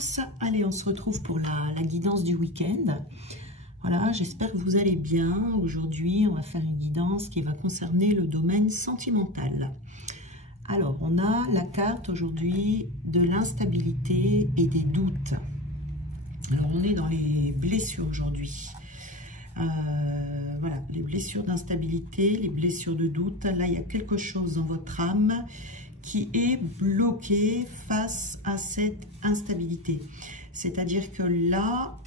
tous. Allez, on se retrouve pour la guidance du week-end. Voilà, j'espère que vous allez bien. Aujourd'hui, on va faire une guidance qui va concerner le domaine sentimental. Alors, on a la carte aujourd'hui de l'instabilité et des doutes. Alors, on est dans les blessures aujourd'hui. Voilà, les blessures d'instabilité, les blessures de doute. Là, il y a quelque chose dans votre âme qui est bloqué face à cette instabilité. C'est-à-dire que là,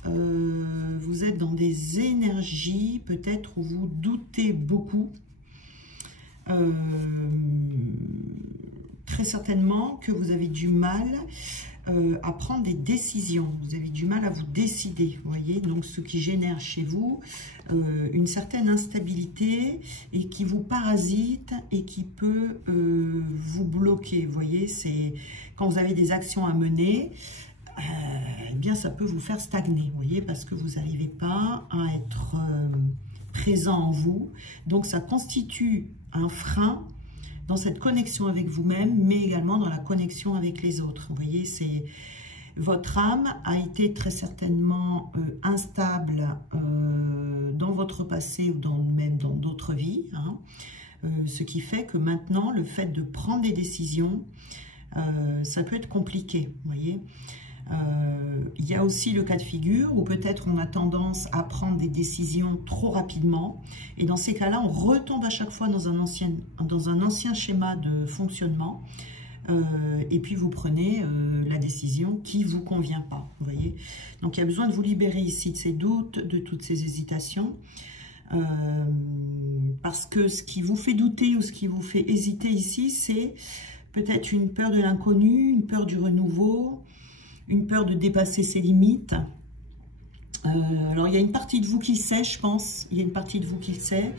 vous êtes dans des énergies peut-être où vous doutez beaucoup. Très certainement que vous avez du mal à prendre des décisions. Vous avez du mal à vous décider, vous voyez. Donc, ce qui génère chez vous une certaine instabilité et qui vous parasite et qui peut vous bloquer. Vous voyez, c'est quand vous avez des actions à mener, eh bien, ça peut vous faire stagner, vous voyez, parce que vous n'arrivez pas à être présent en vous. Donc, ça constitue un frein dans cette connexion avec vous-même, mais également dans la connexion avec les autres. Vous voyez, c'est votre âme a été très certainement instable dans votre passé ou même dans d'autres vies, hein, ce qui fait que maintenant, le fait de prendre des décisions, ça peut être compliqué, vous voyez. Il y a aussi le cas de figure où peut-être on a tendance à prendre des décisions trop rapidement, et dans ces cas-là on retombe à chaque fois dans un ancien schéma de fonctionnement, et puis vous prenez la décision qui ne vous convient pas, vous voyez. Donc il y a besoin de vous libérer ici de ces doutes, de toutes ces hésitations, parce que ce qui vous fait douter ou ce qui vous fait hésiter ici, c'est peut-être une peur de l'inconnu, une peur du renouveau, une peur de dépasser ses limites. Alors, il y a une partie de vous qui le sait, je pense. Il y a une partie de vous qui le sait.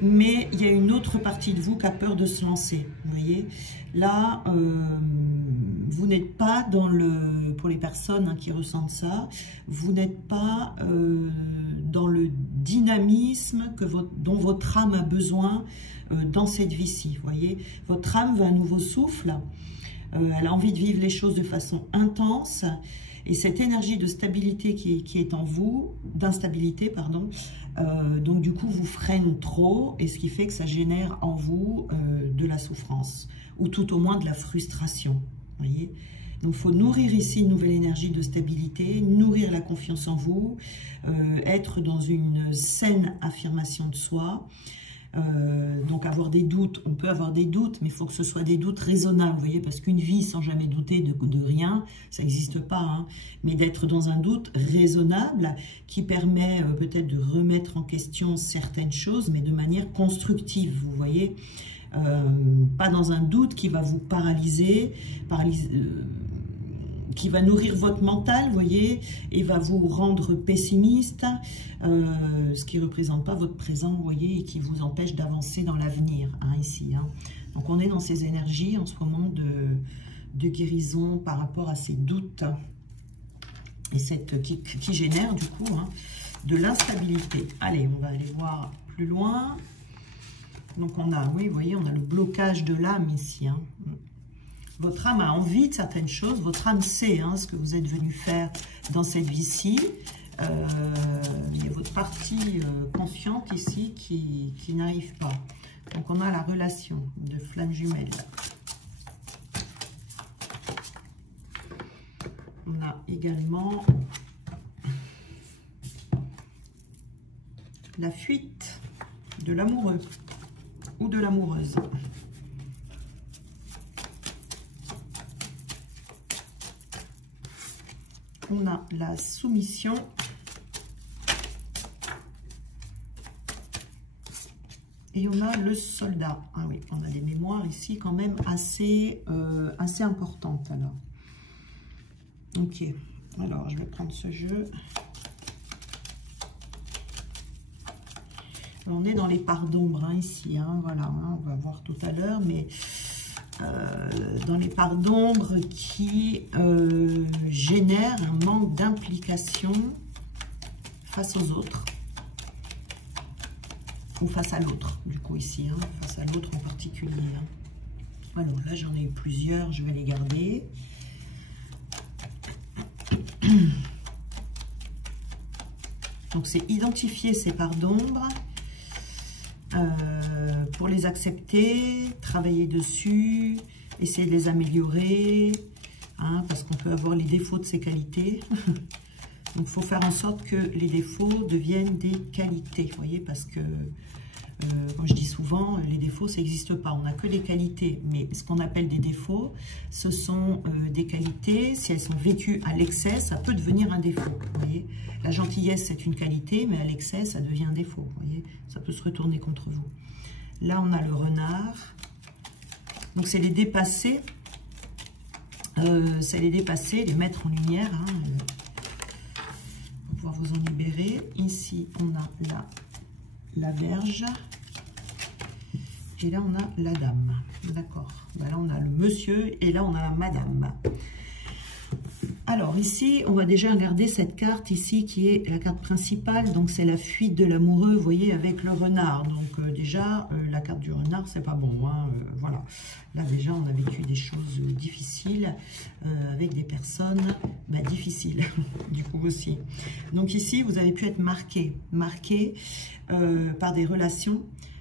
Mais il y a une autre partie de vous qui a peur de se lancer. Vous voyez, là, vous n'êtes pas dans le... Pour les personnes hein, qui ressentent ça, vous n'êtes pas dans le dynamisme dont votre âme a besoin dans cette vie-ci. Vous voyez, votre âme veut un nouveau souffle. Elle a envie de vivre les choses de façon intense, et cette énergie de stabilité qui est en vous, d'instabilité, pardon, donc du coup vous freine trop, et ce qui fait que ça génère en vous de la souffrance, ou tout au moins de la frustration, voyez. Donc il faut nourrir ici une nouvelle énergie de stabilité, nourrir la confiance en vous, être dans une saine affirmation de soi. Donc avoir des doutes, on peut avoir des doutes, mais il faut que ce soit des doutes raisonnables, vous voyez, parce qu'une vie sans jamais douter de rien, ça n'existe pas, hein, mais d'être dans un doute raisonnable qui permet peut-être de remettre en question certaines choses, mais de manière constructive, vous voyez, pas dans un doute qui va vous paralyser, qui va nourrir votre mental, vous voyez, et va vous rendre pessimiste, ce qui ne représente pas votre présent, vous voyez, et qui vous empêche d'avancer dans l'avenir, hein, ici. Hein. Donc, on est dans ces énergies en ce moment de guérison par rapport à ces doutes, et qui génère, du coup, hein, de l'instabilité. Allez, on va aller voir plus loin. Donc, on a, oui, vous voyez, on a le blocage de l'âme ici, hein. Votre âme a envie de certaines choses, votre âme sait hein, ce que vous êtes venu faire dans cette vie-ci. Il y a votre partie consciente ici qui n'arrive pas. Donc on a la relation de flamme jumelle. On a également la fuite de l'amoureux ou de l'amoureuse. On a la soumission. Et on a le soldat. Ah oui, on a des mémoires ici quand même assez importantes. Alors. Ok. Alors, je vais prendre ce jeu. Alors, on est dans les parts d'ombre hein, ici. Hein, voilà, hein, on va voir tout à l'heure. Mais... dans les parts d'ombre qui génèrent un manque d'implication face aux autres ou face à l'autre, du coup ici, hein, face à l'autre en particulier. Hein. Alors là, j'en ai eu plusieurs, je vais les garder. Donc c'est identifier ces parts d'ombre pour les accepter, travailler dessus, essayer de les améliorer, hein, parce qu'on peut avoir les défauts de ses qualités. Donc il faut faire en sorte que les défauts deviennent des qualités, vous voyez, parce que comme je dis souvent, les défauts, ça n'existe pas. On n'a que des qualités. Mais ce qu'on appelle des défauts, ce sont des qualités. Si elles sont vécues à l'excès, ça peut devenir un défaut. Vous voyez, la gentillesse, c'est une qualité, mais à l'excès, ça devient un défaut. Vous voyez, ça peut se retourner contre vous. Là, on a le renard. Donc, c'est les dépasser. C'est les dépasser, les mettre en lumière. Hein. On va pouvoir vous en libérer. Ici, on a la Vierge. Et là, on a la dame. D'accord. Ben là, on a le monsieur et là, on a la madame. Alors, ici, on va déjà regarder cette carte ici qui est la carte principale. Donc, c'est la fuite de l'amoureux, vous voyez, avec le renard. Donc, déjà, la carte du renard, c'est pas bon. Hein, voilà. Là, déjà, on a vécu des choses difficiles avec des personnes difficiles, du coup aussi. Donc, ici, vous avez pu être marqué par des relations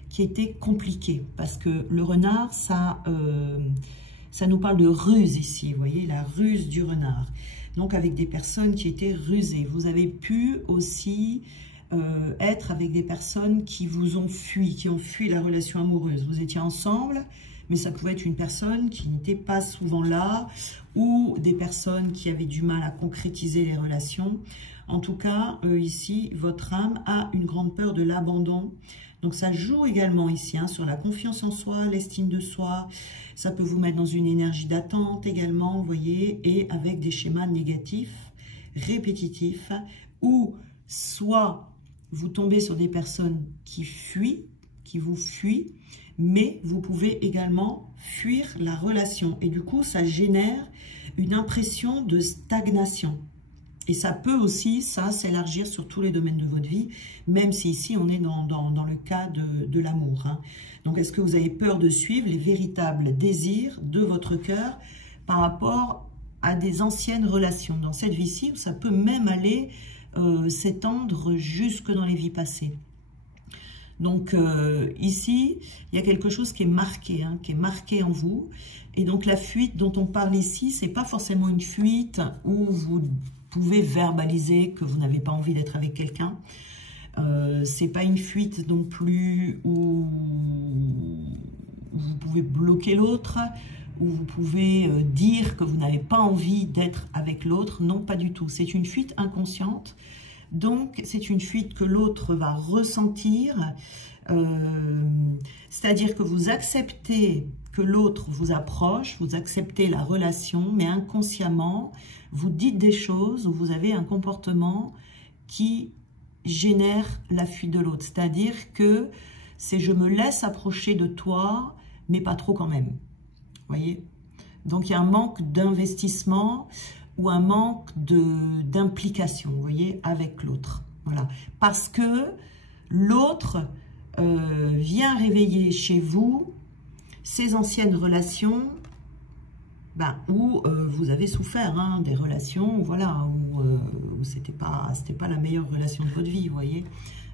qui étaient compliquées. Parce que le renard, ça nous parle de ruse ici, vous voyez, la ruse du renard. Donc, avec des personnes qui étaient rusées. Vous avez pu aussi être avec des personnes qui vous ont fui, qui ont fui la relation amoureuse. Vous étiez ensemble, mais ça pouvait être une personne qui n'était pas souvent là, ou des personnes qui avaient du mal à concrétiser les relations. En tout cas, ici, votre âme a une grande peur de l'abandon. Donc, ça joue également ici hein, sur la confiance en soi, l'estime de soi. Ça peut vous mettre dans une énergie d'attente également, vous voyez, et avec des schémas négatifs, répétitifs, où soit vous tombez sur des personnes qui fuient, qui vous fuient, mais vous pouvez également fuir la relation. Et du coup, ça génère une impression de stagnation. Et ça peut aussi, ça, s'élargir sur tous les domaines de votre vie, même si ici, on est dans le cas de l'amour. Hein. Donc, est-ce que vous avez peur de suivre les véritables désirs de votre cœur par rapport à des anciennes relations? Dans cette vie-ci, ça peut même aller s'étendre jusque dans les vies passées. Donc, ici, il y a quelque chose qui est marqué, hein, qui est marqué en vous. Et donc, la fuite dont on parle ici, c'est pas forcément une fuite où vous pouvez verbaliser que vous n'avez pas envie d'être avec quelqu'un. C'est pas une fuite non plus où vous pouvez bloquer l'autre, où vous pouvez dire que vous n'avez pas envie d'être avec l'autre. Non, pas du tout. C'est une fuite inconsciente. Donc, c'est une fuite que l'autre va ressentir. C'est-à-dire que vous acceptez que l'autre vous approche, vous acceptez la relation, mais inconsciemment, vous dites des choses où vous avez un comportement qui génère la fuite de l'autre. C'est-à-dire que c'est je me laisse approcher de toi, mais pas trop quand même. Vous voyez? Donc, il y a un manque d'investissement ou un manque d'implication, vous voyez, avec l'autre. Voilà. Parce que l'autre vient réveiller chez vous ces anciennes relations où vous avez souffert, hein, des relations, voilà, où c'était pas la meilleure relation de votre vie, vous voyez.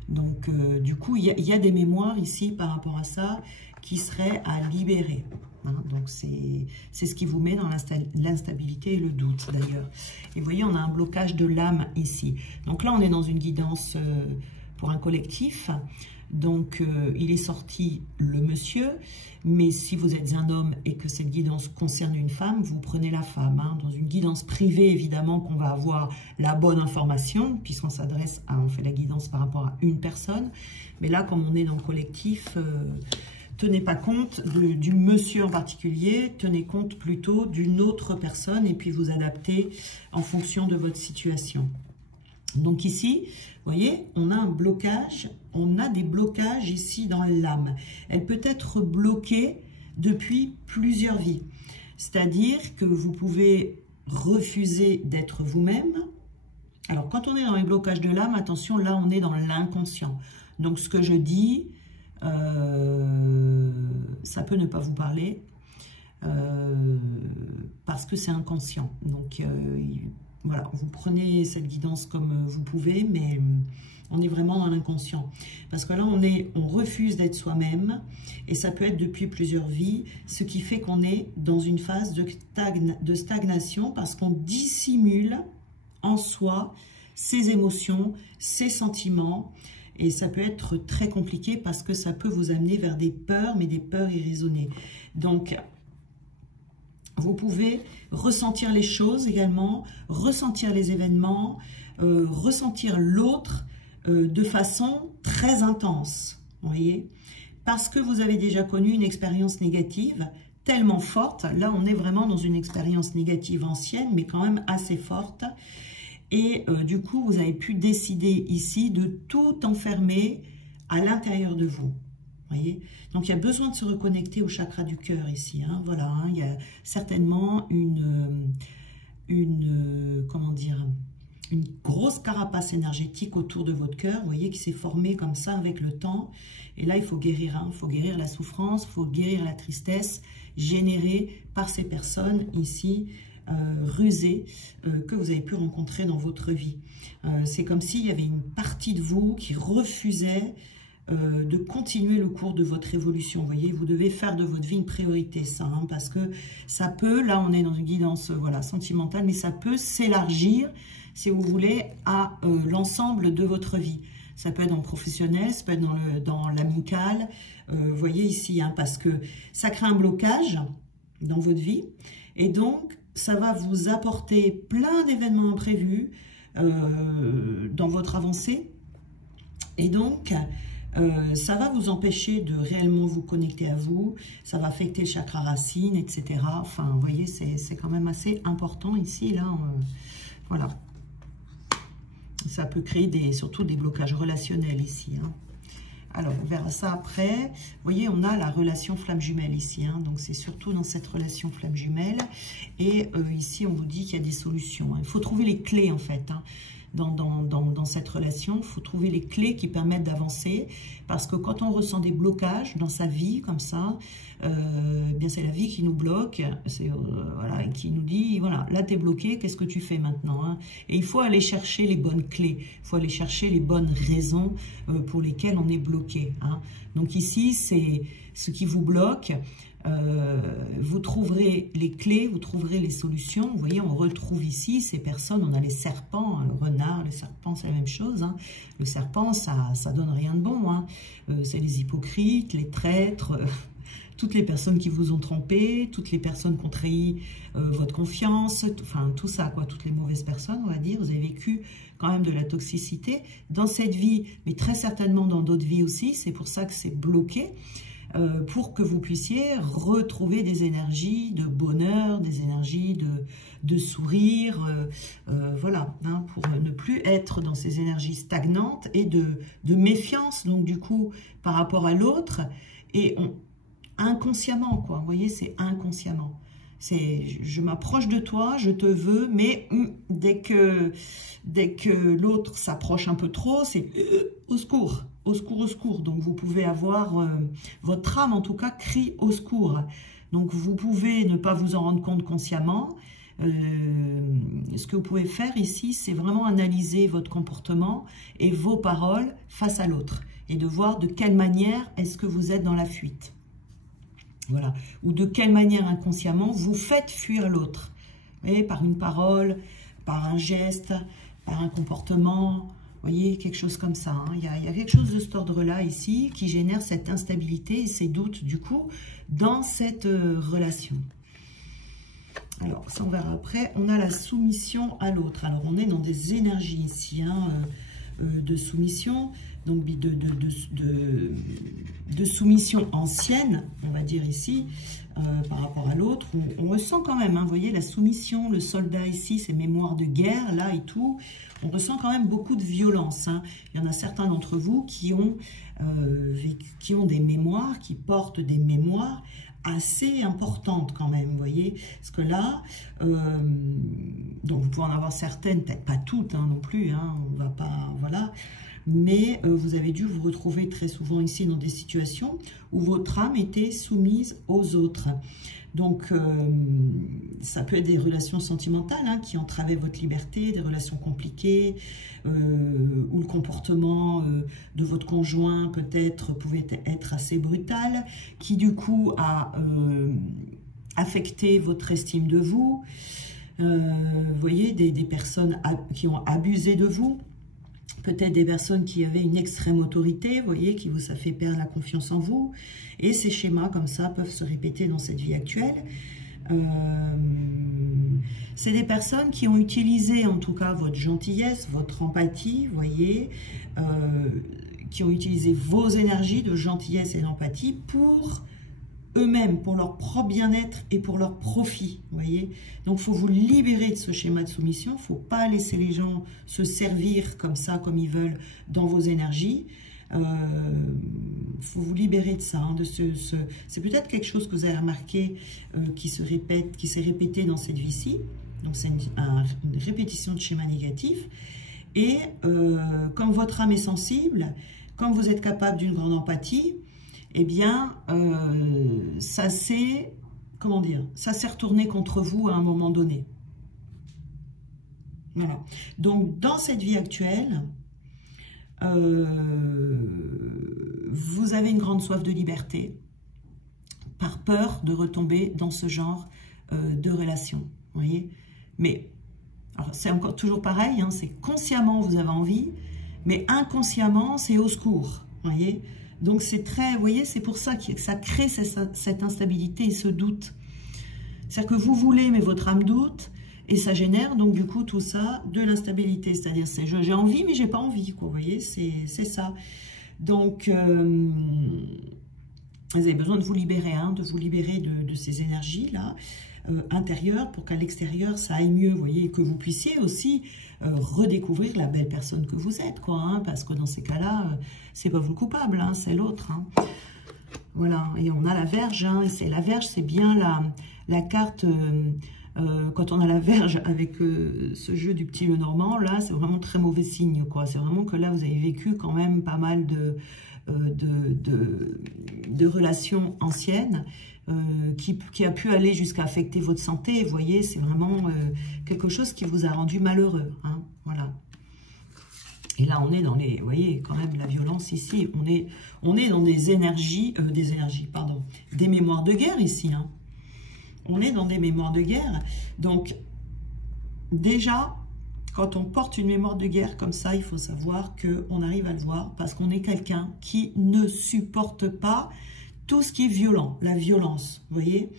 Donc, du coup, il y a des mémoires ici par rapport à ça qui seraient à libérer. Hein, donc, c'est ce qui vous met dans l'instabilité et le doute, d'ailleurs. Et vous voyez, on a un blocage de l'âme ici. Donc là, on est dans une guidance pour un collectif. Donc, il est sorti le monsieur, mais si vous êtes un homme et que cette guidance concerne une femme, vous prenez la femme. Hein. Dans une guidance privée, évidemment, qu'on va avoir la bonne information, puisqu'on s'adresse à, on fait la guidance par rapport à une personne. Mais là, comme on est dans le collectif, tenez pas compte du monsieur en particulier, tenez compte plutôt d'une autre personne et puis vous adaptez en fonction de votre situation. Donc ici, vous voyez, on a un blocage, on a des blocages ici dans l'âme. Elle peut être bloquée depuis plusieurs vies. C'est-à-dire que vous pouvez refuser d'être vous-même. Alors, quand on est dans les blocages de l'âme, attention, là, on est dans l'inconscient. Donc, ce que je dis, ça peut ne pas vous parler parce que c'est inconscient. Donc, voilà, vous prenez cette guidance comme vous pouvez, mais on est vraiment dans l'inconscient. Parce que là, on refuse d'être soi-même, et ça peut être depuis plusieurs vies, ce qui fait qu'on est dans une phase de stagnation, parce qu'on dissimule en soi ses émotions, ses sentiments, et ça peut être très compliqué parce que ça peut vous amener vers des peurs, mais des peurs irraisonnées. Donc, vous pouvez ressentir les choses également, ressentir les événements, ressentir l'autre de façon très intense, vous voyez, parce que vous avez déjà connu une expérience négative tellement forte. Là, on est vraiment dans une expérience négative ancienne, mais quand même assez forte. Et du coup, vous avez pu décider ici de tout enfermer à l'intérieur de vous. Voyez, donc il y a besoin de se reconnecter au chakra du cœur ici. Hein, voilà, hein, il y a certainement comment dire, une grosse carapace énergétique autour de votre cœur. Vous voyez, qui s'est formée comme ça avec le temps. Et là, il faut guérir. Hein, il faut guérir la souffrance, il faut guérir la tristesse générée par ces personnes ici. Rusées que vous avez pu rencontrer dans votre vie. C'est comme s'il y avait une partie de vous qui refusait de continuer le cours de votre évolution. Vous voyez, vous devez faire de votre vie une priorité, ça, hein, parce que ça peut, là on est dans une guidance voilà, sentimentale, mais ça peut s'élargir, si vous voulez, à l'ensemble de votre vie. Ça peut être dans le professionnel, ça peut être dans l'amical, vous voyez ici, hein, parce que ça crée un blocage dans votre vie, et donc ça va vous apporter plein d'événements imprévus dans votre avancée. Et donc, ça va vous empêcher de réellement vous connecter à vous. Ça va affecter le chakra racine, etc. Enfin, vous voyez, c'est quand même assez important ici. Là, voilà. Ça peut créer surtout des blocages relationnels ici. Hein. Alors, on verra ça après. Vous voyez, on a la relation flamme jumelle ici. Hein, donc, c'est surtout dans cette relation flamme jumelle. Et ici, on vous dit qu'il y a des solutions. Hein. Il faut trouver les clés, en fait. Hein, dans cette relation, il faut trouver les clés qui permettent d'avancer. Parce que quand on ressent des blocages dans sa vie, comme ça, bien c'est la vie qui nous bloque. Voilà, et qui nous dit, voilà, là, tu es bloqué, qu'est-ce que tu fais maintenant, hein? Et il faut aller chercher les bonnes clés. Il faut aller chercher les bonnes raisons pour lesquelles on est bloqué. Hein. Donc ici, c'est ce qui vous bloque. Vous trouverez les clés, vous trouverez les solutions. Vous voyez, on retrouve ici ces personnes, on a les serpents, hein, le renard, le serpent, c'est la même chose. Hein. Le serpent, ça donne rien de bon. Hein. C'est les hypocrites, les traîtres, toutes les personnes qui vous ont trompé, toutes les personnes qui ont trahi votre confiance, enfin tout ça, quoi, toutes les mauvaises personnes, on va dire. Vous avez vécu quand même de la toxicité dans cette vie, mais très certainement dans d'autres vies aussi. C'est pour ça que c'est bloqué. Pour que vous puissiez retrouver des énergies de bonheur, des énergies de sourire, voilà, hein, pour ne plus être dans ces énergies stagnantes et de méfiance, donc du coup, par rapport à l'autre, et inconsciemment, quoi, vous voyez, c'est inconsciemment. C'est je m'approche de toi, je te veux, mais dès que l'autre s'approche un peu trop, c'est au secours. Au secours, au secours. Donc, vous pouvez avoir, votre âme, en tout cas, crie au secours. Donc, vous pouvez ne pas vous en rendre compte consciemment. Ce que vous pouvez faire ici, c'est vraiment analyser votre comportement et vos paroles face à l'autre. Et de voir de quelle manière est-ce que vous êtes dans la fuite. Voilà. Ou de quelle manière, inconsciemment, vous faites fuir l'autre. Vous voyez, par une parole, par un geste, par un comportement... Vous voyez, quelque chose comme ça. Hein. Il y a quelque chose de cet ordre-là ici qui génère cette instabilité et ces doutes, du coup, dans cette relation. Alors, ça, on verra après. On a la soumission à l'autre. Alors, on est dans des énergies ici, hein, de soumission, donc de soumission ancienne, on va dire ici, par rapport à l'autre. On ressent quand même, hein, vous voyez, la soumission, le soldat ici, ces mémoires de guerre, là et tout. On ressent quand même beaucoup de violence. Hein. Il y en a certains d'entre vous qui ont des mémoires, qui portent des mémoires assez importantes quand même, vous voyez. Parce que là, donc vous pouvez en avoir certaines, peut-être pas toutes hein, non plus, hein, on va pas, voilà. Mais vous avez dû vous retrouver très souvent ici dans des situations où votre âme était soumise aux autres. Donc, ça peut être des relations sentimentales hein, qui entravaient votre liberté, des relations compliquées, où le comportement de votre conjoint peut-être pouvait être assez brutal, qui du coup a affecté votre estime de vous. Vous voyez, des personnes qui ont abusé de vous. Peut-être des personnes qui avaient une extrême autorité, vous voyez, qui vous a fait perdre la confiance en vous. Et ces schémas comme ça peuvent se répéter dans cette vie actuelle. C'est des personnes qui ont utilisé en tout cas votre gentillesse, votre empathie, vous voyez, qui ont utilisé vos énergies de gentillesse et d'empathie pour eux-mêmes, pour leur propre bien-être et pour leur profit, vous voyez. Donc, il faut vous libérer de ce schéma de soumission, il ne faut pas laisser les gens se servir comme ça, comme ils veulent, dans vos énergies. Il faut vous libérer de ça. Hein, c'est peut-être quelque chose que vous avez remarqué qui s'est répété dans cette vie-ci. Donc, c'est une répétition de schéma négatif. Et comme votre âme est sensible, comme vous êtes capable d'une grande empathie, eh bien, ça s'est, comment dire, ça s'est retourné contre vous à un moment donné. Voilà. Donc, dans cette vie actuelle, vous avez une grande soif de liberté, par peur de retomber dans ce genre de relation. Vous voyez? Mais, c'est encore toujours pareil, hein, c'est consciemment vous avez envie, mais inconsciemment, c'est au secours. Vous voyez? Donc, c'est très, vous voyez, c'est pour ça que ça crée cette instabilité et ce doute. C'est-à-dire que vous voulez, mais votre âme doute, et ça génère, donc, du coup, tout ça, de l'instabilité. C'est-à-dire, j'ai envie, mais j'ai pas envie, quoi, vous voyez, c'est ça. Donc, vous avez besoin de vous libérer, hein, de vous libérer de ces énergies-là, intérieures, pour qu'à l'extérieur, ça aille mieux, vous voyez, et que vous puissiez aussi redécouvrir la belle personne que vous êtes, quoi, hein, parce que dans ces cas-là, c'est pas vous le coupable, hein, c'est l'autre. Hein. Voilà, et on a la Vierge, hein, et la Vierge, c'est bien la carte, quand on a la Vierge avec ce jeu du petit Lenormand, là, c'est vraiment très mauvais signe, quoi. C'est vraiment que là, vous avez vécu quand même pas mal de relations anciennes, qui a pu aller jusqu'à affecter votre santé. Vous voyez, c'est vraiment quelque chose qui vous a rendu malheureux. Hein, voilà. Et là, on est dans les, vous voyez, quand même la violence ici. On est dans des énergies, des mémoires de guerre ici. Hein. On est dans des mémoires de guerre. Donc, déjà, quand on porte une mémoire de guerre comme ça, il faut savoir qu'on arrive à le voir parce qu'on est quelqu'un qui ne supporte pas tout ce qui est violent, la violence, vous voyez.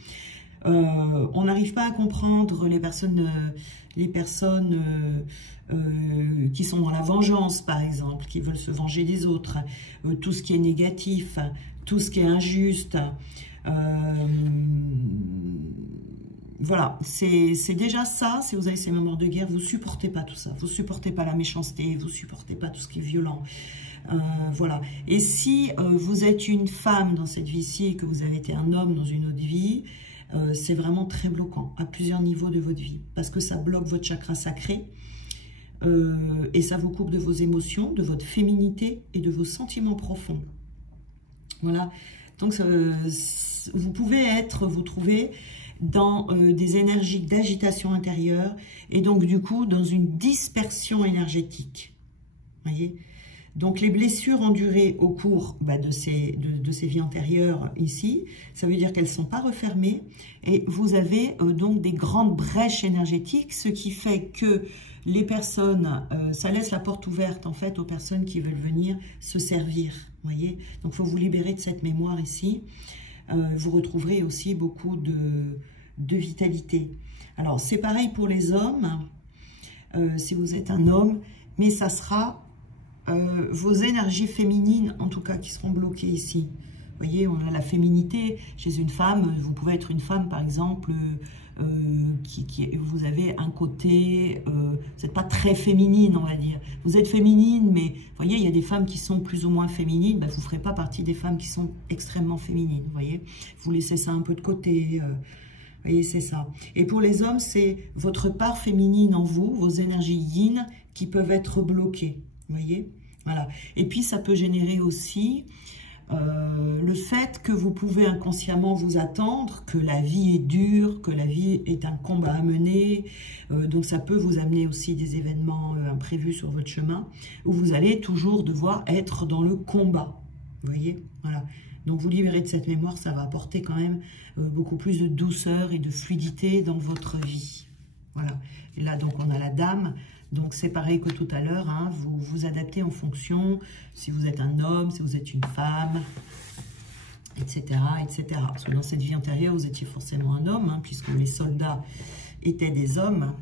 On n'arrive pas à comprendre les personnes qui sont dans la vengeance, par exemple, qui veulent se venger des autres, tout ce qui est négatif, tout ce qui est injuste. Voilà, c'est déjà ça, si vous avez ces mémoires de guerre, vous ne supportez pas tout ça, vous ne supportez pas la méchanceté, vous ne supportez pas tout ce qui est violent. Voilà. Et si vous êtes une femme dans cette vie-ci et que vous avez été un homme dans une autre vie, c'est vraiment très bloquant à plusieurs niveaux de votre vie. Parce que ça bloque votre chakra sacré et ça vous coupe de vos émotions, de votre féminité et de vos sentiments profonds. Voilà. Donc, vous pouvez vous trouver dans des énergies d'agitation intérieure et donc, du coup, dans une dispersion énergétique. Vous voyez ? Donc, les blessures endurées au cours de ces vies antérieures ici, ça veut dire qu'elles ne sont pas refermées et vous avez donc des grandes brèches énergétiques, ce qui fait que les personnes, ça laisse la porte ouverte en fait aux personnes qui veulent venir se servir, voyez. Donc, il faut vous libérer de cette mémoire ici. Vous retrouverez aussi beaucoup de vitalité. Alors, c'est pareil pour les hommes, si vous êtes un homme, mais ça sera vos énergies féminines, en tout cas, qui seront bloquées ici. Vous voyez, on a la féminité chez une femme. Vous pouvez être une femme, par exemple, vous avez un côté, vous n'êtes pas très féminine, on va dire. Vous êtes féminine, mais vous voyez, il y a des femmes qui sont plus ou moins féminines. Ben, vous ne ferez pas partie des femmes qui sont extrêmement féminines. Vous voyez, vous laissez ça un peu de côté. Vous voyez, c'est ça. Et pour les hommes, c'est votre part féminine en vous, vos énergies yin, qui peuvent être bloquées. Vous voyez, voilà. Et puis, ça peut générer aussi le fait que vous pouvez inconsciemment vous attendre, que la vie est dure, que la vie est un combat à mener, donc ça peut vous amener aussi des événements imprévus sur votre chemin, où vous allez toujours devoir être dans le combat, vous voyez, voilà. Donc vous libérer de cette mémoire, ça va apporter quand même beaucoup plus de douceur et de fluidité dans votre vie, voilà. Et là donc on a la dame. Donc c'est pareil que tout à l'heure, hein, vous vous adaptez en fonction, si vous êtes un homme, si vous êtes une femme, etc. etc. Parce que dans cette vie antérieure, vous étiez forcément un homme, hein, puisque les soldats étaient des hommes.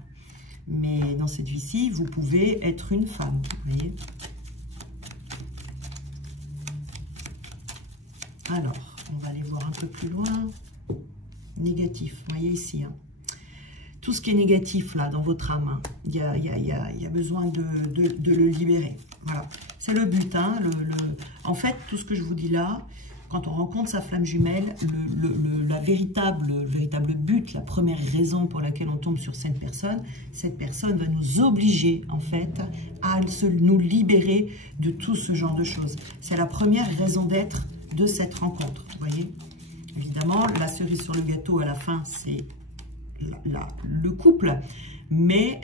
Mais dans cette vie-ci, vous pouvez être une femme, vous voyez. Alors, on va aller voir un peu plus loin. Négatif, vous voyez ici, hein. Tout ce qui est négatif là dans votre âme, il y a besoin de le libérer. Voilà, c'est le but. Hein, en fait, tout ce que je vous dis là, quand on rencontre sa flamme jumelle, le véritable but, la première raison pour laquelle on tombe sur cette personne va nous obliger en fait à nous libérer de tout ce genre de choses. C'est la première raison d'être de cette rencontre. Vous voyez, évidemment, la cerise sur le gâteau à la fin, c'est le couple, mais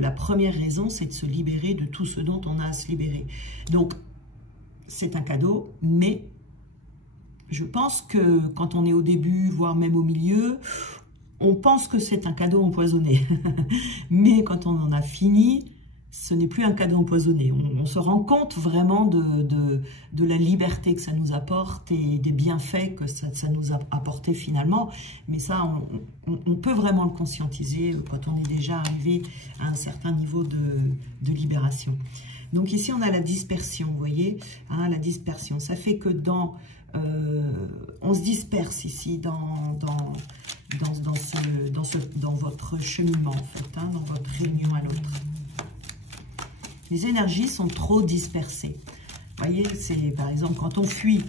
la première raison, c'est de se libérer de tout ce dont on a à se libérer. Donc, c'est un cadeau, mais je pense que quand on est au début, voire même au milieu, on pense que c'est un cadeau empoisonné. Mais quand on en a fini, ce n'est plus un cadeau empoisonné. On se rend compte vraiment de la liberté que ça nous apporte et des bienfaits que ça nous a apporté finalement. Mais ça, on peut vraiment le conscientiser quand on est déjà arrivé à un certain niveau de libération. Donc ici, on a la dispersion, vous voyez, hein, la dispersion. Ça fait que on se disperse ici dans votre cheminement, en fait, hein, dans votre réunion à l'autre. Les énergies sont trop dispersées. Vous voyez, c'est par exemple quand on fuit,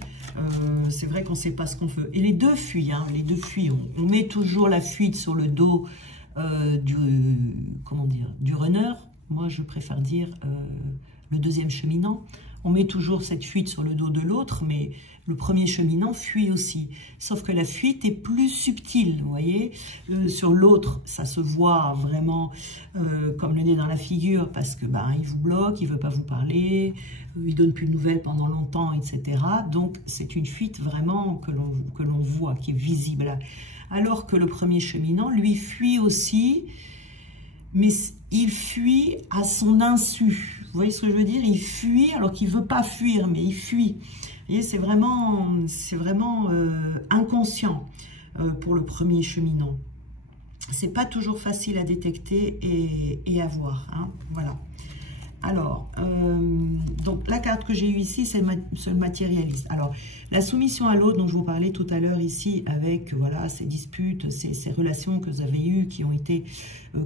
c'est vrai qu'on ne sait pas ce qu'on veut. Et les deux fuient, hein, les deux fuient. On met toujours la fuite sur le dos du runner. Moi, je préfère dire le deuxième cheminant. On met toujours cette fuite sur le dos de l'autre, mais le premier cheminant fuit aussi. Sauf que la fuite est plus subtile, vous voyez. Sur l'autre, ça se voit vraiment comme le nez dans la figure, parce que il vous bloque, il ne veut pas vous parler, il ne donne plus de nouvelles pendant longtemps, etc. Donc, c'est une fuite vraiment que l'on voit, qui est visible. Alors que le premier cheminant, lui, fuit aussi, mais il fuit à son insu. Vous voyez ce que je veux dire? Il fuit alors qu'il ne veut pas fuir, mais il fuit. Vous voyez, c'est vraiment inconscient pour le premier cheminant. C'est pas toujours facile à détecter et à voir. Hein, voilà. Alors, donc la carte que j'ai eue ici, c'est le matérialiste. Alors, la soumission à l'autre dont je vous parlais tout à l'heure ici, avec voilà ces disputes, ces relations que vous avez eues qui ont été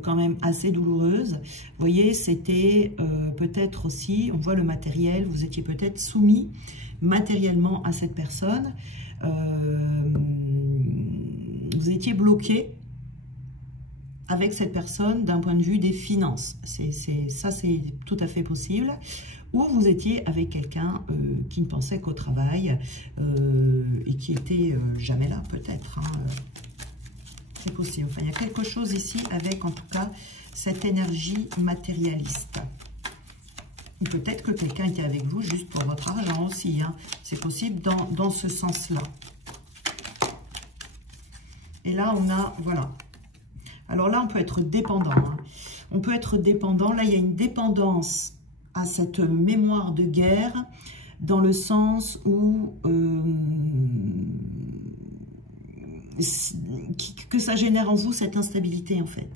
quand même assez douloureuses. Vous voyez, c'était peut-être aussi, on voit le matériel, vous étiez peut-être soumis matériellement à cette personne. Vous étiez bloqué avec cette personne d'un point de vue des finances. Ça, c'est tout à fait possible. Ou vous étiez avec quelqu'un qui ne pensait qu'au travail et qui était jamais là, peut-être. Hein. C'est possible. Enfin, il y a quelque chose ici avec, en tout cas, cette énergie matérialiste. Ou peut-être que quelqu'un était avec vous juste pour votre argent aussi. Hein. C'est possible dans ce sens-là. Et là, on a... Voilà. Alors là, on peut être dépendant. Hein. On peut être dépendant. Là, il y a une dépendance à cette mémoire de guerre dans le sens où que ça génère en vous cette instabilité, en fait.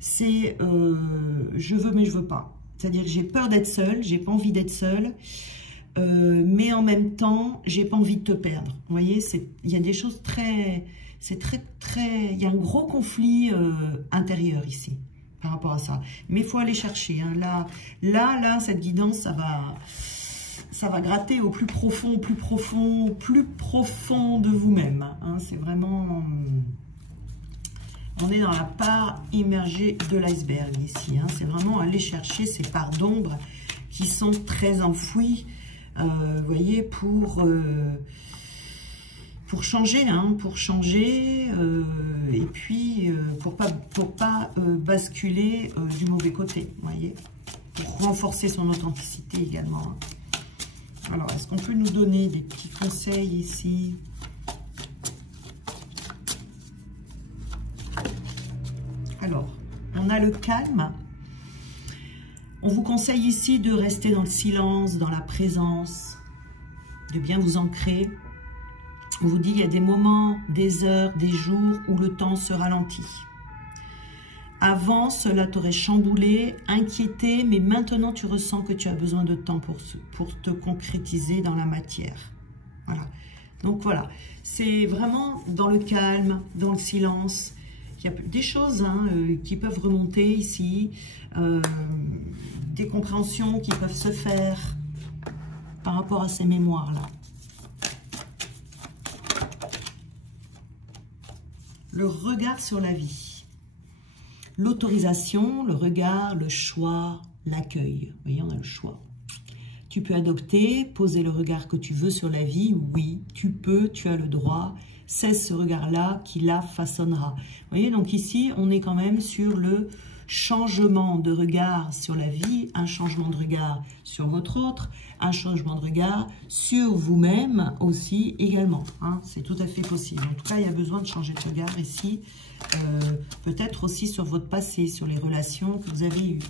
C'est je veux mais je veux pas. C'est-à-dire que j'ai peur d'être seule, j'ai pas envie d'être seule, mais en même temps, j'ai pas envie de te perdre. Vous voyez, il y a des choses très... C'est très... Il y a un gros conflit intérieur ici, par rapport à ça. Mais il faut aller chercher. Hein. Là, cette guidance, ça va gratter au plus profond de vous-même. Hein. C'est vraiment... On est dans la part immergée de l'iceberg ici. Hein. C'est vraiment aller chercher ces parts d'ombre qui sont très enfouies vous voyez, pour changer, hein, et puis pour pas basculer du mauvais côté, vous voyez, pour renforcer son authenticité également. Hein. Alors, est-ce qu'on peut nous donner des petits conseils ici? Alors, on a le calme. On vous conseille ici de rester dans le silence, dans la présence, de bien vous ancrer. On vous dit qu'il y a des moments, des heures, des jours où le temps se ralentit. Avant, cela t'aurait chamboulé, inquiété, mais maintenant tu ressens que tu as besoin de temps pour te concrétiser dans la matière. Voilà. Donc voilà, c'est vraiment dans le calme, dans le silence. Il y a des choses hein, qui peuvent remonter ici, des compréhensions qui peuvent se faire par rapport à ces mémoires-là. Le regard sur la vie. L'autorisation, le regard, le choix, l'accueil. Vous voyez, on a le choix. Tu peux adopter, poser le regard que tu veux sur la vie. Oui, tu peux, tu as le droit. C'est ce regard-là qui la façonnera. Vous voyez, donc ici, on est quand même sur le changement de regard sur la vie, un changement de regard sur votre autre, un changement de regard sur vous-même aussi également. Hein, c'est tout à fait possible. En tout cas, il y a besoin de changer de regard ici. Peut-être aussi sur votre passé, sur les relations que vous avez eues.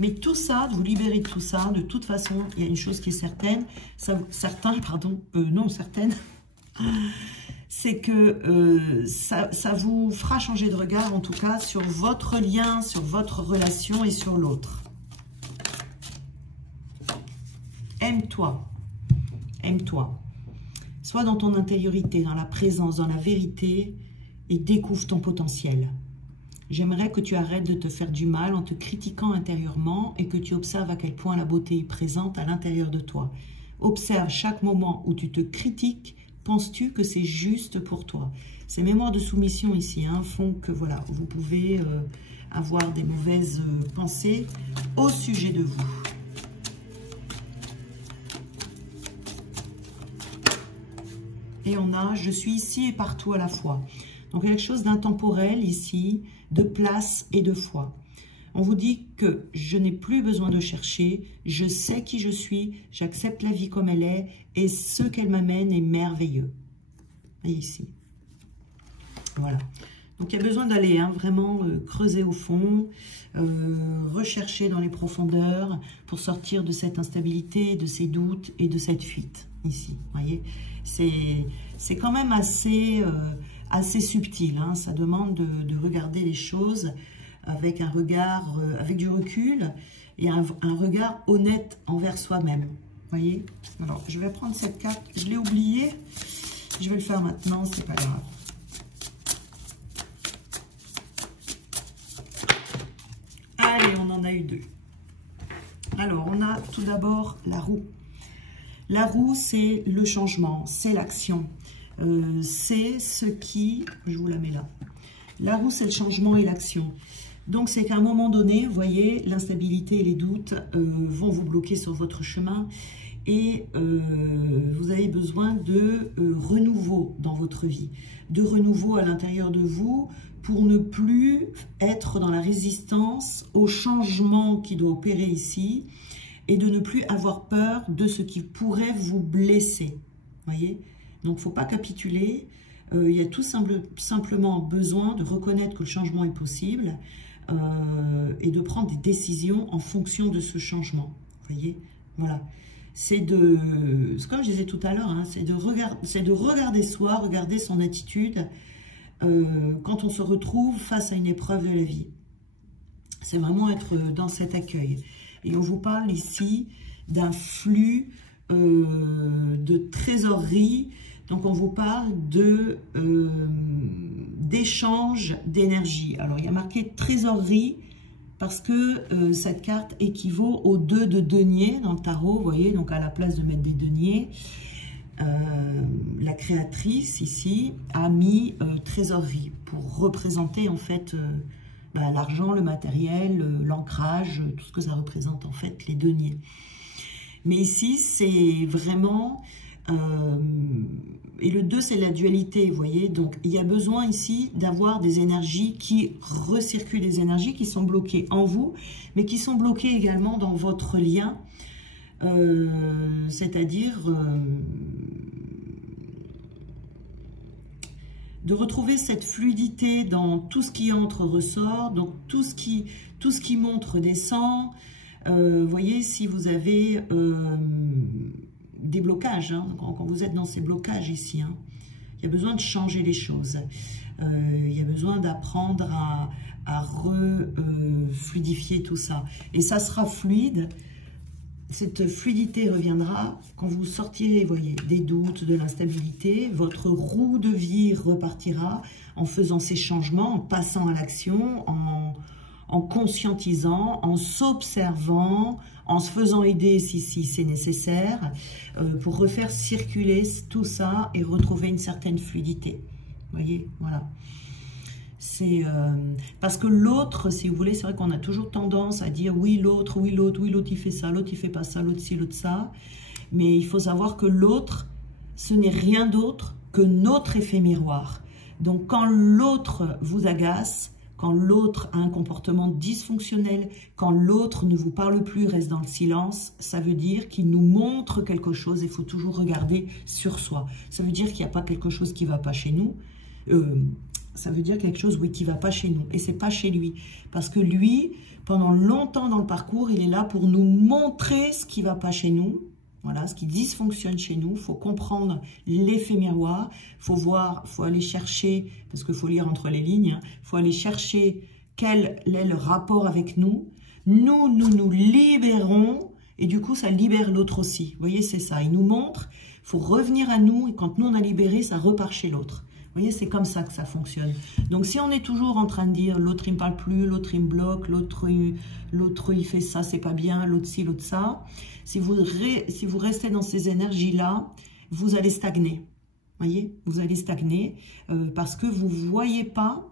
Mais tout ça, de vous libérer de tout ça, de toute façon, il y a une chose qui est certaine, certaine, c'est que ça vous fera changer de regard, en tout cas, sur votre lien, sur votre relation et sur l'autre. Aime-toi. Aime-toi. Sois dans ton intériorité, dans la présence, dans la vérité et découvre ton potentiel. J'aimerais que tu arrêtes de te faire du mal en te critiquant intérieurement et que tu observes à quel point la beauté est présente à l'intérieur de toi. Observe chaque moment où tu te critiques. Penses-tu que c'est juste pour toi? Ces mémoires de soumission ici hein, font que voilà, vous pouvez avoir des mauvaises pensées au sujet de vous. Et on a « je suis ici et partout à la fois ». Donc quelque chose d'intemporel ici, de place et de foi. On vous dit que je n'ai plus besoin de chercher, je sais qui je suis, j'accepte la vie comme elle est et ce qu'elle m'amène est merveilleux. Et ici. Voilà. Donc il y a besoin d'aller hein, vraiment creuser au fond, rechercher dans les profondeurs pour sortir de cette instabilité, de ces doutes et de cette fuite. Ici, vous voyez, c'est quand même assez subtil. Hein, ça demande de regarder les choses avec un regard, avec du recul et un regard honnête envers soi-même. Vous voyez? Alors, je vais prendre cette carte. Je l'ai oubliée. Je vais le faire maintenant, c'est pas grave. Allez, on en a eu deux. Alors, on a tout d'abord la roue. La roue, c'est le changement, c'est l'action. C'est ce qui... Je vous la mets là. La roue, c'est le changement et l'action. Donc, c'est qu'à un moment donné, vous voyez, l'instabilité et les doutes vont vous bloquer sur votre chemin et vous avez besoin de renouveau dans votre vie, de renouveau à l'intérieur de vous pour ne plus être dans la résistance au changement qui doit opérer ici et de ne plus avoir peur de ce qui pourrait vous blesser. Voyez? Donc, il ne faut pas capituler. Il y a tout simplement besoin de reconnaître que le changement est possible et de prendre des décisions en fonction de ce changement. Voyez? Voilà. C'est comme je disais tout à l'heure, hein, c'est de regarder soi, regarder son attitude quand on se retrouve face à une épreuve de la vie. C'est vraiment être dans cet accueil. Et on vous parle ici d'un flux de trésorerie. Donc, on vous parle d'échange d'énergie. Alors, il y a marqué trésorerie parce que cette carte équivaut aux 2 de denier dans le tarot. Vous voyez, donc à la place de mettre des deniers, la créatrice ici a mis trésorerie pour représenter en fait l'argent, le matériel, l'ancrage, tout ce que ça représente en fait, les deniers. Mais ici, c'est vraiment... et le 2, c'est la dualité, vous voyez. Donc, il y a besoin ici d'avoir des énergies qui recirculent, des énergies qui sont bloquées en vous, mais qui sont bloquées également dans votre lien. C'est-à-dire de retrouver cette fluidité dans tout ce qui entre ressort, donc tout ce qui montre descend. Vous voyez, si vous avez des blocages, hein, quand vous êtes dans ces blocages ici, hein, il y a besoin de changer les choses. Il y a besoin d'apprendre à refluidifier tout ça. Et ça sera fluide. Cette fluidité reviendra quand vous sortirez, vous voyez, des doutes, de l'instabilité. Votre roue de vie repartira en faisant ces changements, en passant à l'action, en conscientisant, en s'observant, en se faisant aider si c'est nécessaire, pour refaire circuler tout ça et retrouver une certaine fluidité. Vous voyez, voilà. C'est parce que l'autre, si vous voulez, c'est vrai qu'on a toujours tendance à dire oui l'autre, oui l'autre, oui l'autre il fait ça, l'autre il fait pas ça, l'autre ci, l'autre ça. Mais il faut savoir que l'autre, ce n'est rien d'autre que notre effet miroir. Donc quand l'autre vous agace, quand l'autre a un comportement dysfonctionnel, quand l'autre ne vous parle plus, reste dans le silence, ça veut dire qu'il nous montre quelque chose. Il faut toujours regarder sur soi. Ça veut dire qu'il n'y a pas quelque chose qui ne va pas chez nous. Ça veut dire quelque chose, oui, qui ne va pas chez nous. Et ce n'est pas chez lui. Parce que lui, pendant longtemps dans le parcours, il est là pour nous montrer ce qui ne va pas chez nous. Voilà, ce qui dysfonctionne chez nous. Il faut comprendre l'effet miroir. Il faut voir, il faut aller chercher, parce qu'il faut lire entre les lignes, il faut aller chercher quel est le rapport avec nous. Nous nous libérons et du coup, ça libère l'autre aussi. Vous voyez, c'est ça. Il nous montre, il faut revenir à nous et quand nous, on a libéré, ça repart chez l'autre. Vous voyez, c'est comme ça que ça fonctionne. Donc, si on est toujours en train de dire l'autre, il ne me parle plus, l'autre, il me bloque, l'autre, il fait ça, c'est pas bien, l'autre ci, l'autre ça. Si vous restez dans ces énergies-là, vous allez stagner. Vous voyez, vous allez stagner parce que vous ne voyez pas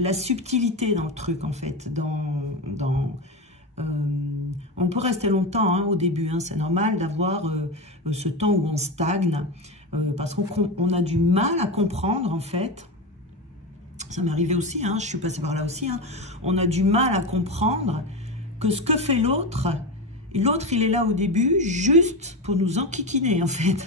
la subtilité dans le truc, en fait. On peut rester longtemps hein, au début, hein, c'est normal d'avoir ce temps où on stagne. Parce qu'on a du mal à comprendre, en fait. Ça m'est arrivé aussi, hein, je suis passée par là aussi. Hein, on a du mal à comprendre que ce que fait l'autre, l'autre, il est là au début juste pour nous enquiquiner, en fait.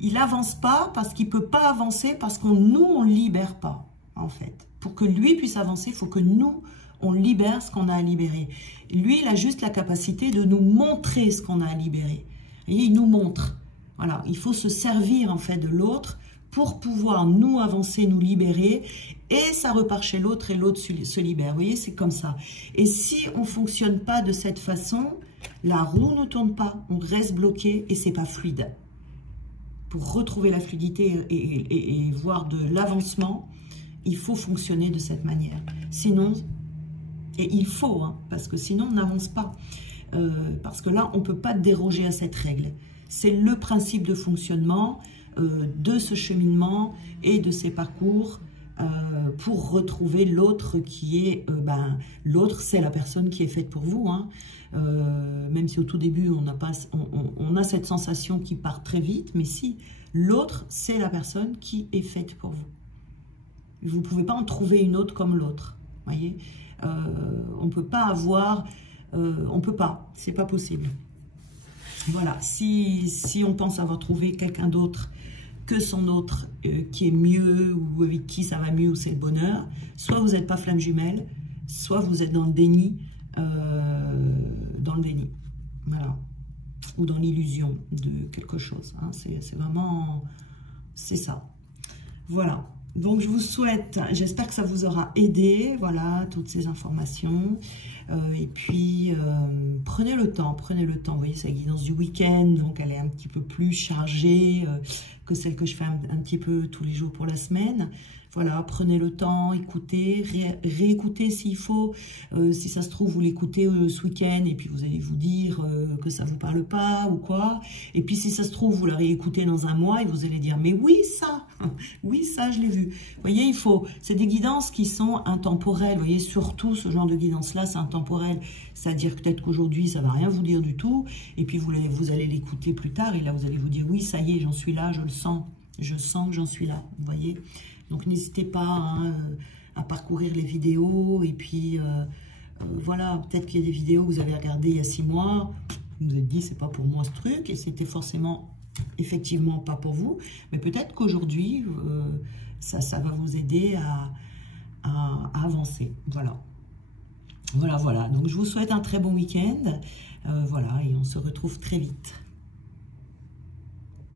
Il n'avance pas parce qu'il ne peut pas avancer, parce qu'on nous, on ne libère pas, en fait. Pour que lui puisse avancer, il faut que nous, on libère ce qu'on a à libérer. Lui, il a juste la capacité de nous montrer ce qu'on a à libérer. Et il nous montre. Voilà, il faut se servir en fait de l'autre pour pouvoir nous avancer, nous libérer et ça repart chez l'autre et l'autre se libère. Vous voyez, c'est comme ça. Et si on ne fonctionne pas de cette façon, la roue ne tourne pas, on reste bloqué et c'est pas fluide. Pour retrouver la fluidité et voir de l'avancement, il faut fonctionner de cette manière. Sinon, et il faut, hein, parce que sinon on n'avance pas. Parce que là, on ne peut pas déroger à cette règle. C'est le principe de fonctionnement de ce cheminement et de ces parcours pour retrouver l'autre qui est... l'autre, c'est la personne qui est faite pour vous. Hein. Même si au tout début, on a cette sensation qui part très vite. Mais si, l'autre, c'est la personne qui est faite pour vous. Vous ne pouvez pas en trouver une autre comme l'autre. Voyez, on ne peut pas avoir... on ne peut pas, c'est pas possible. Voilà, si on pense avoir trouvé quelqu'un d'autre que son autre qui est mieux ou avec qui ça va mieux ou c'est le bonheur, soit vous n'êtes pas flamme jumelle, soit vous êtes dans le déni, voilà, ou dans l'illusion de quelque chose. Hein. C'est vraiment, c'est ça. Voilà. Donc, je vous souhaite, j'espère que ça vous aura aidé, voilà, toutes ces informations. Et puis, prenez le temps, vous voyez, c'est la guidance du week-end, donc elle est un petit peu plus chargée que celle que je fais un petit peu tous les jours pour la semaine. Voilà, prenez le temps, écoutez, réécoutez s'il faut. Si ça se trouve, vous l'écoutez ce week-end et puis vous allez vous dire que ça ne vous parle pas ou quoi. Et puis si ça se trouve, vous la réécoutez dans un mois et vous allez dire, mais oui, ça Oui, ça, je l'ai vu. Vous voyez, c'est des guidances qui sont intemporelles. Vous voyez, surtout ce genre de guidance-là, c'est intemporel. C'est-à-dire peut-être qu'aujourd'hui, ça ne va rien vous dire du tout. Et puis, vous allez l'écouter plus tard. Et là, vous allez vous dire, oui, ça y est, j'en suis là, je le sens. Je sens que j'en suis là. Vous voyez? Donc, n'hésitez pas hein, à parcourir les vidéos. Et puis, voilà, peut-être qu'il y a des vidéos que vous avez regardées il y a 6 mois. Vous vous êtes dit, c'est pas pour moi ce truc. Et c'était forcément... effectivement pas pour vous, mais peut-être qu'aujourd'hui ça va vous aider à avancer. Voilà, donc je vous souhaite un très bon week-end, voilà, et on se retrouve très vite.